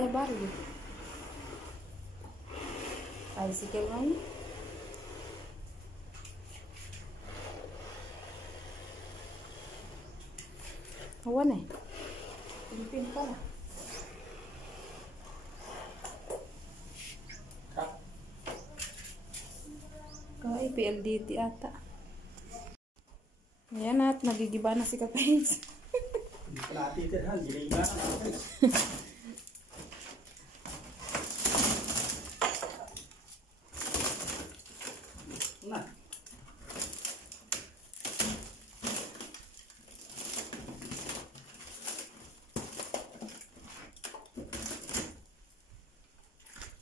bari-bari. Bicycle man. Awan eh. Pimpin ka na. Kaya PLDT ata. Ayan at nagigiba na si Kapais. Hindi pa natitirhan. Ginigiba na Kapais. Na.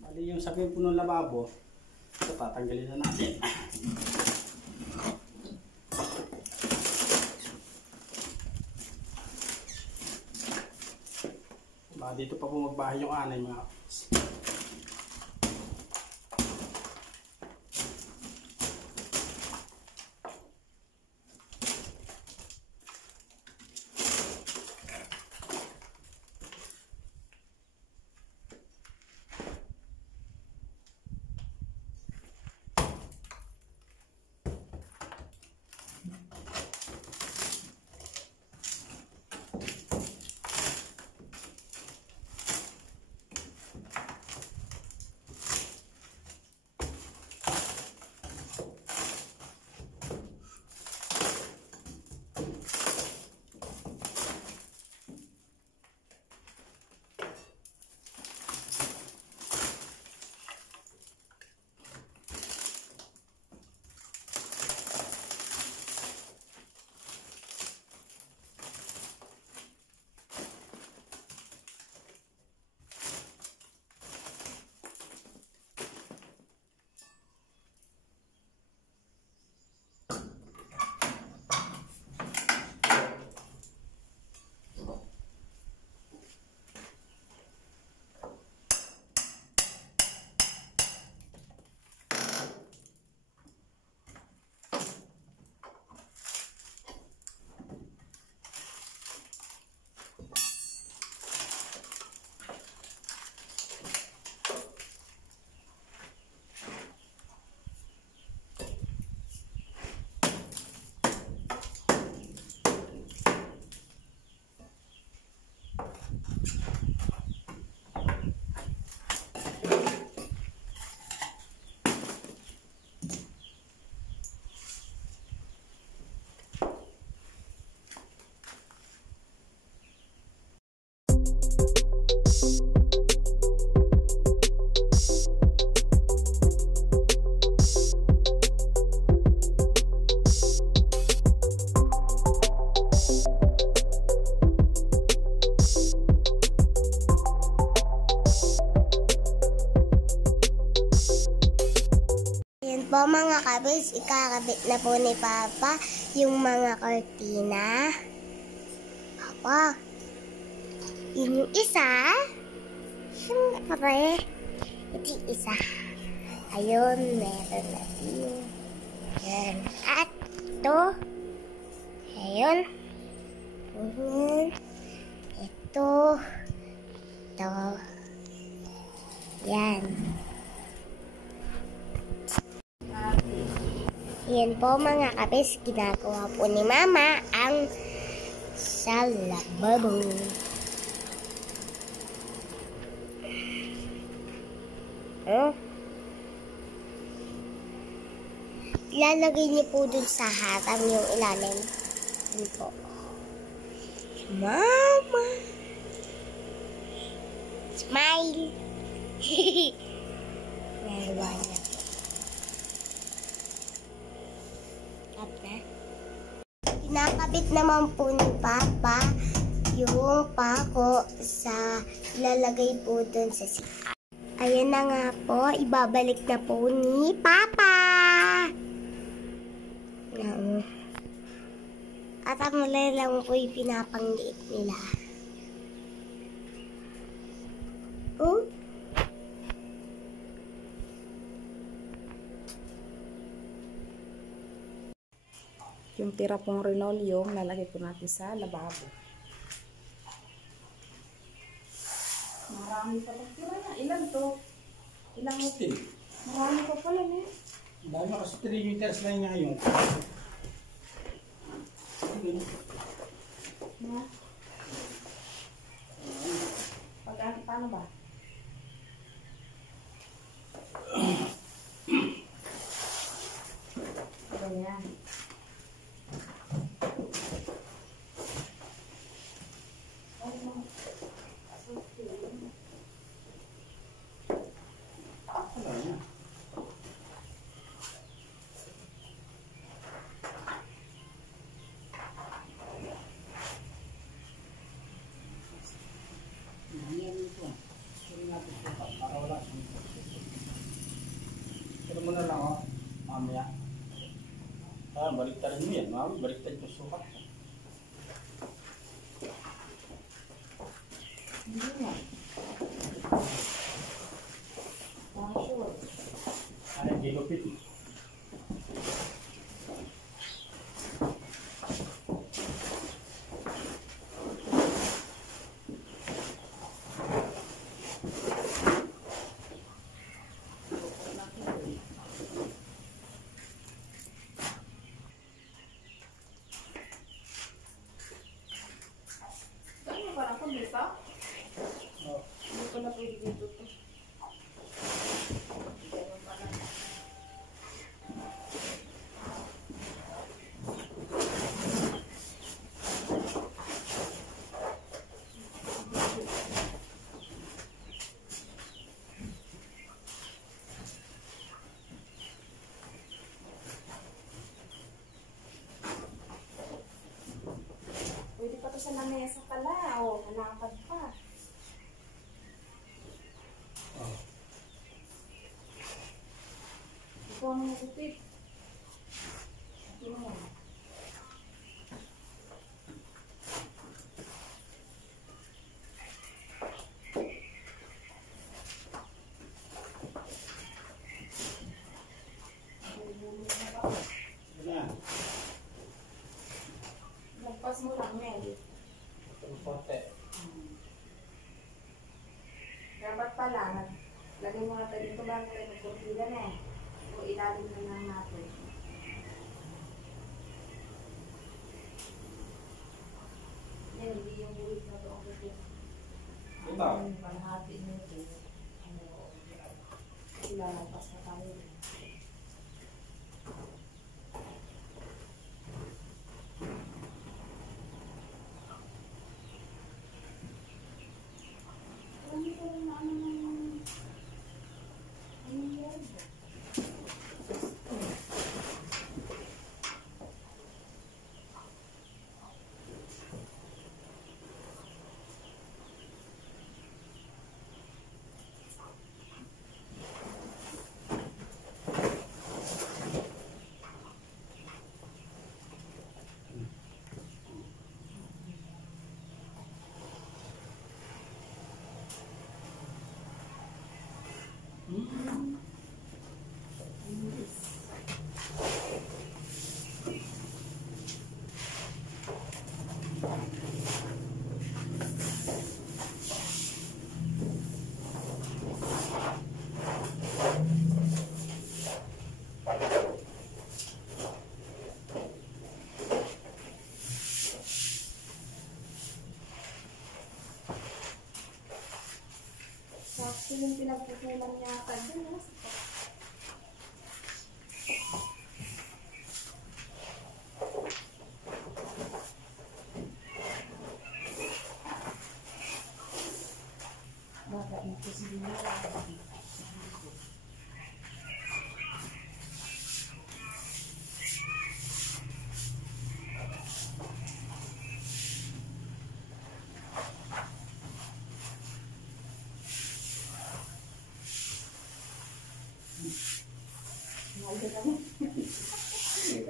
Bali yung sabihin po ng lababo, ito tatanggalin na natin. Dito pa po magbahay yung anay mga kapatid. Po mga kabis, ikakabit na po ni Papa yung mga kortina. Papa, yun yung isa. Siyempre, ito yung isa. Ayun, meron na din. Yan. At ito. Ayun. Ito. Ito. Yan. Yan po mga kabis, ginagawa po ni Mama ang salababo. Ilalagay niyo po dun sa hatam yung ilalim. Yan po. Mama! Smile! Nagawa niya. Kinakabit naman po ni Papa yung pako sa ilalagay po dun sa CR. Ayan na nga po, ibabalik na po ni Papa. At ang malay lang po yung pinapanggiit nila. Oh? Yung tira pong linoleum, lalagay po natin sa lababo. marami pa lang. Tira na, ilan to? Ilang mo? Okay. Marami pa pala na eh. Dahil kasi 3 meters lang niya ngayon. Okay. Na? Paano ba? Ganyan. Wala niya. Ganyan ito. Suri natin ito para wala siyang. Pero muna lang oh. Mamaya. Baliktad mo yan. Mamaya baliktad yung sukat. Hindi nga. Sure. Ay, gilupit. Saan mo parang kung dito? Oh. Hindi ko na pwede dito to. Ganun pala. Pwede pa to sa lamesa pala. O, malakad pa. Oh. Ito ang magupit. Ito mo. Yan. Lagpas mo lang, Mel. Konti. Dapat pala, lagay mo natin dito bago tayo magkurtila na eh. O ilalim na lang natin. Yan, hindi yung buwit na doon kasi. Diba? Palahati nito. Ilalagpas na tayo. Sakto yung pinagpupunan niya ka dun, no? Baka ito si Dina.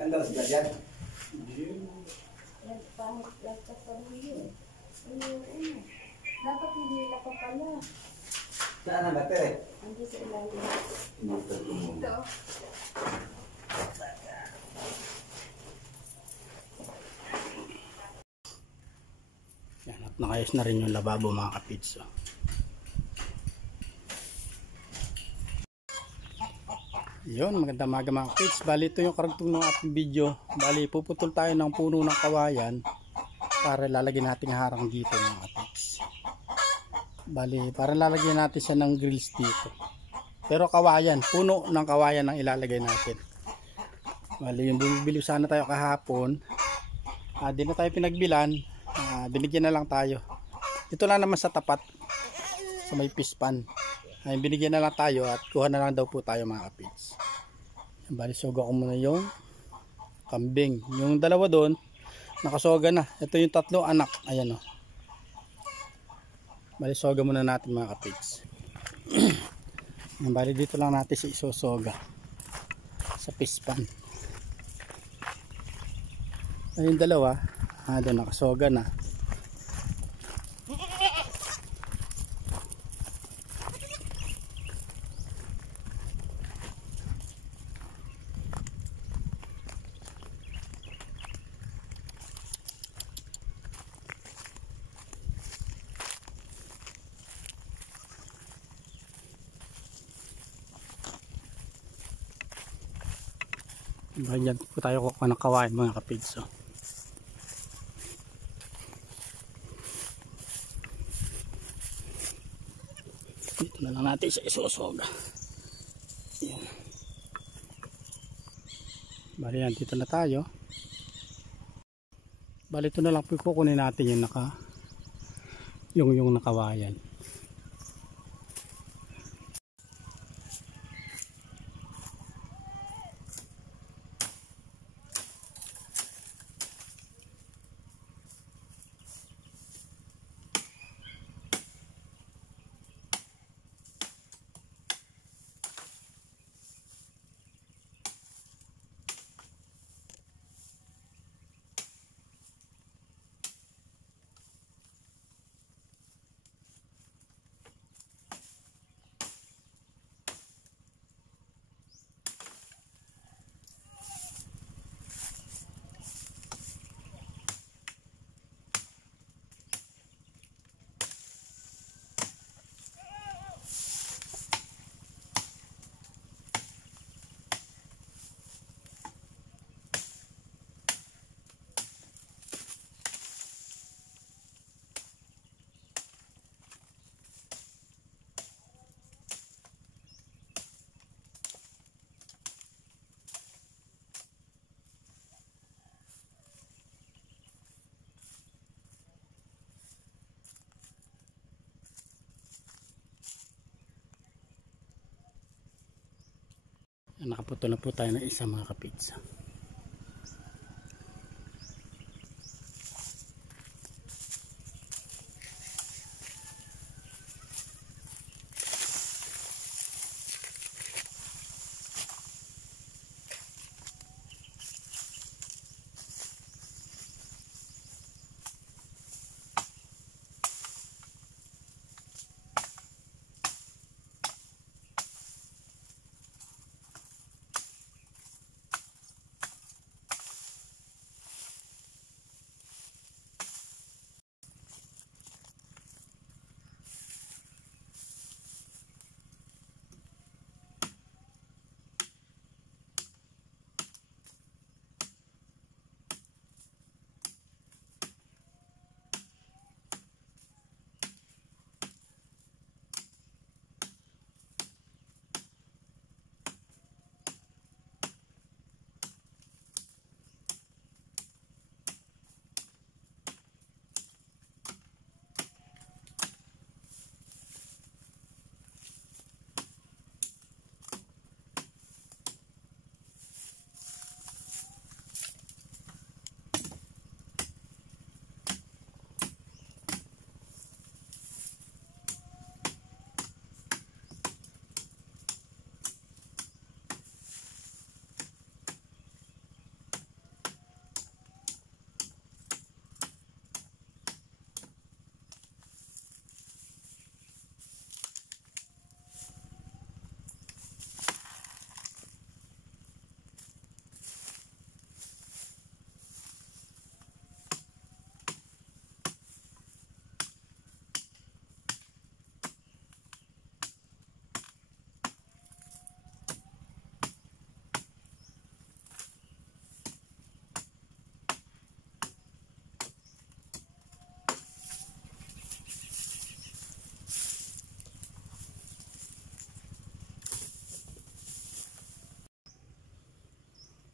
Andas ba dyan? Pangit lagkas pa rin yun. Dapat hindi pa pala. Saan ang dati? Hindi sa ilalim. Ito. Ito. Yan, at nakayos na rin yung lababo mga kapitso. Yun, magandang umaga mga kids. Bali ito yung karugtong ng ating video. Bali puputol tayo ng puno ng kawayan para lalagyan natin harang dito mga kids. Bali para lalagyan natin siya ng grills dito. Pero kawayan, puno ng kawayan ang ilalagay natin. Bali yung bumibili sana tayo kahapon. Di na tayo pinagbilan. Binigyan na lang tayo. Dito lang naman sa tapat sa may pispan. Binigyan na lang tayo at kuha na lang daw po tayo mga kapids. Bali soga ko muna yung kambing. Yung dalawa doon nakasoga na. Ito yung tatlong anak. Ayan o. Bali soga muna natin mga kapids. Bali dito lang natin si isosoga sa pispan. Ayun dalawa doon nakasoga na. Ganyan po tayo kukuha ng kawain mga kapids. Dito na lang natin sa isusoga. Yan. Bali yan, dito na tayo. Bali ito na lang po kukunin natin yung nakawayan. Nakaputol na po tayo ng isa mga kapids.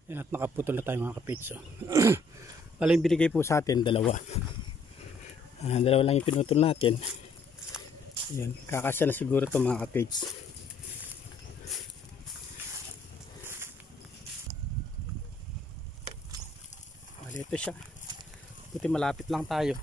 Yan, at nakaputol na tayo mga kapits. So, bali yung binigay po sa atin, dalawa. Dalawa lang yung pinutol natin. Yan, kakasya na siguro ito mga kapits. Bali ito siya. Buti malapit lang tayo.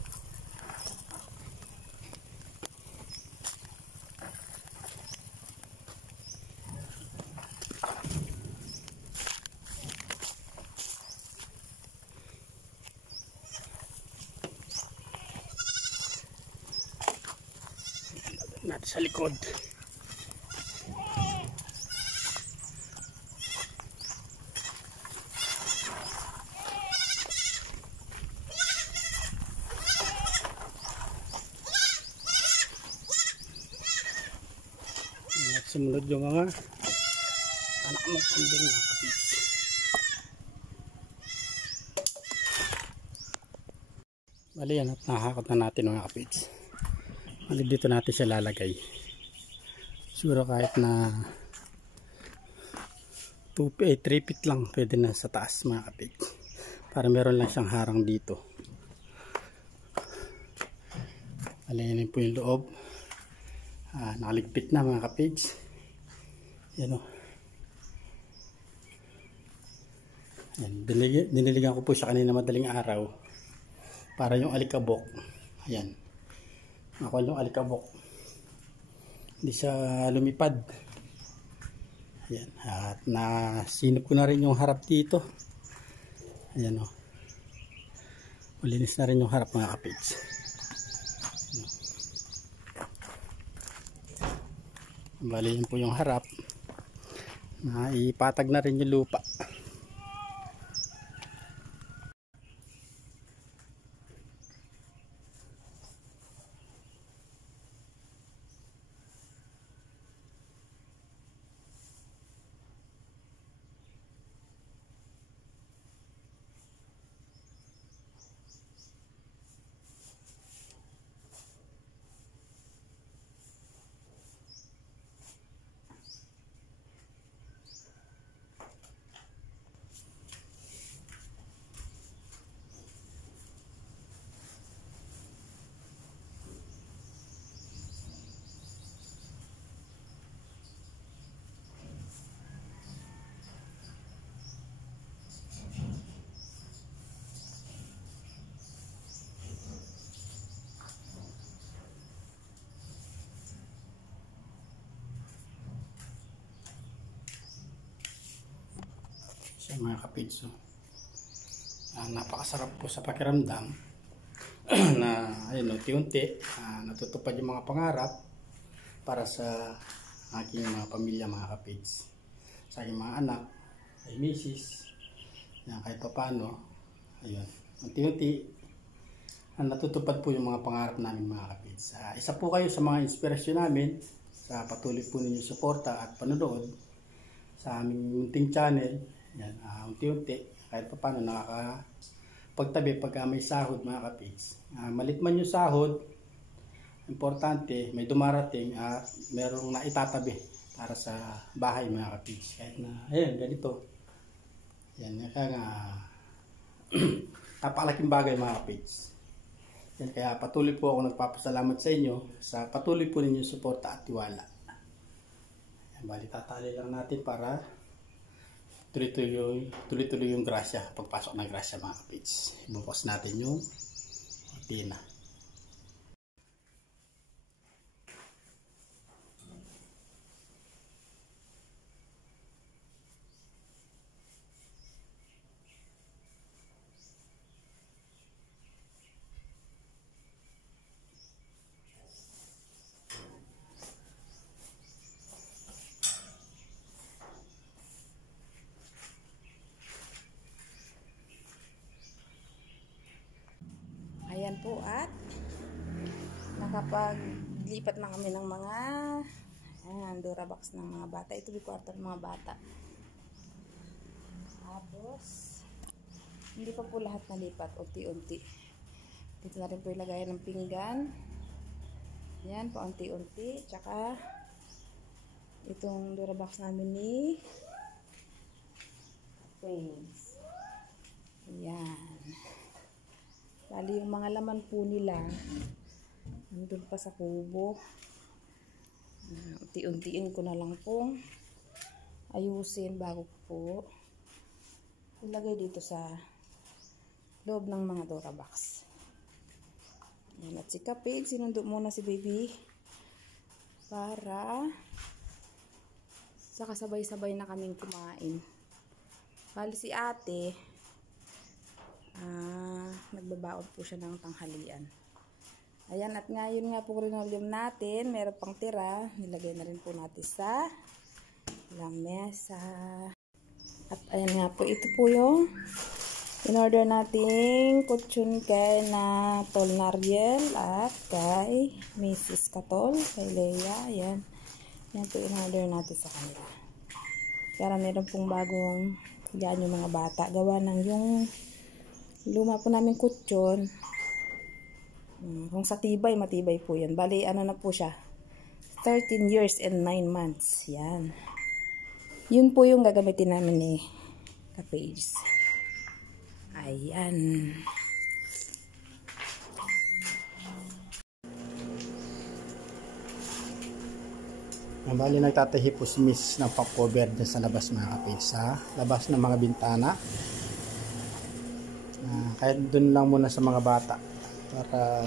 Natin sa likod. At sumunod yung mga anak ng kambing mga kapits. Bali yan at nahakot na natin mga kapits. Bali dito natin siya lalagay. Siguro kahit na 3 feet lang pwede na sa taas mga kapit. Para meron lang siyang harang dito. Bali yan po yung loob. Nakaligpit na mga kapits. Yan o. Yan, diniligan ko po siya kanina madaling araw. Para yung alikabok. Ayan. Ako yung alikabok. Hindi siya lumipad. Ayan. At nasinip ko na rin yung harap dito. Ayan o. Malinis na rin yung harap mga kapits. Bali yun po yung harap. Naipatag na rin yung lupa. Siya mga kapitso. Napakasarap po sa pakiramdam na ayun, unti-unti natutupad yung mga pangarap para sa aking mga pamilya mga kapits. Sa aking mga anak, ay misis, kahit pa paano, ayun, unti-unti natutupad po yung mga pangarap namin mga kapits. Isa po kayo sa mga inspirasyon namin sa patuloy po ninyong suporta at panonood sa aming munting channel. Yan, unti-unti kahit pa paano nakakapagtabi pagka may sahod mga kapits. Malit man yung sahod, importante may dumarating at merong naitatabi para sa bahay mga kapits. Kahit na, ayan, ganito. Yan, napakalaking bagay mga kapits. Yan, kaya patuloy po ako nagpapasalamat sa inyo sa patuloy po ninyong suporta at tiwala. Yan, bali tatali lang natin para tuloy-tuloy yung grasya, pagpasok ng grasya mga kapits. Ibubukas natin yung cortina. Ayan po at nakapaglipat na kami ng mga Durabox ng mga bata. Ito yung kwarto ng mga bata. Tapos hindi pa po lahat nalipat, unti-unti. Dito na rin po ilagay ng pinggan. Yan, paunti-unti. Tsaka itong Durabox namin ni page. Ayan. Bali yung mga laman po nila, nandun pa sa kubo. Unti-untiin ko na lang pong ayusin bago po ilagay dito sa loob ng mga Dora box. Ayan, at si Kapig, sinundo muna si baby para saka sabay-sabay na kaming kumain. Bali si ate, nagbabaon po siya ng tanghalian. Ayan, at ngayon nga po linoleum natin, meron pang tira, nilagay na rin po natin sa lamesa. At ayan nga po, ito po yung in-order nating kutsyon kay na Tol Nariel at kay Mrs. Katol, kay Leia. Ayan, yan po in-order natin sa kanila. Para meron pong bagong yan yung mga bata. Gawa ng yung luma po namin kutsyon. Kung sa tibay, matibay po yan. Bali, ano na po siya? 13 years and 9 months. Yan. Yun po yung gagamitin namin ni Kapage. Ayan. Bali, nagtatahi po si Miss ng pang-cover dyan sa labas mga Kapage. Sa labas ng mga bintana. Kahit dun lang muna sa mga bata. Para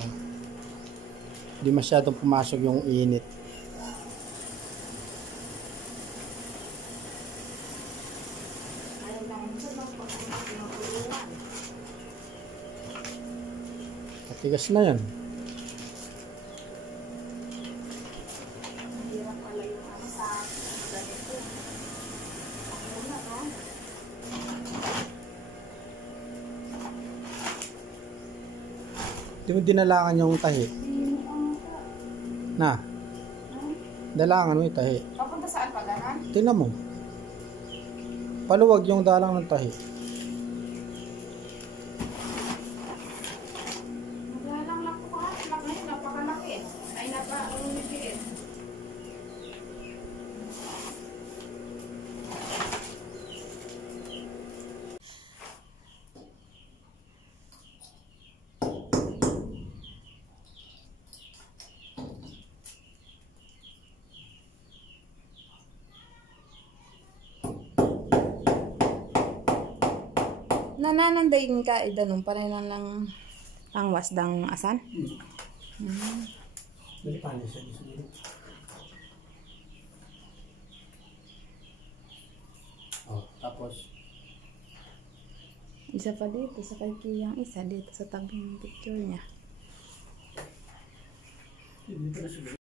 di masyadong pumasok yung init. Katigas na yan. Di mo dinalangan yung tahi? Na? Dalangan mo yung tahi. Papunta saan pa ganan? Tingnan mo. Paluwag yung dalang ng tahi. Naglalang lang po ka. Lak na yun, napakalaki. Ay, napaka-umipiit. Nananandayin ka, idanong panay lang ang wasdang asan? Dali pa niya siya. Oh, tapos Isa pa dito, sa kay Kiyang isa dito sa tabing picture niya. dito na siya.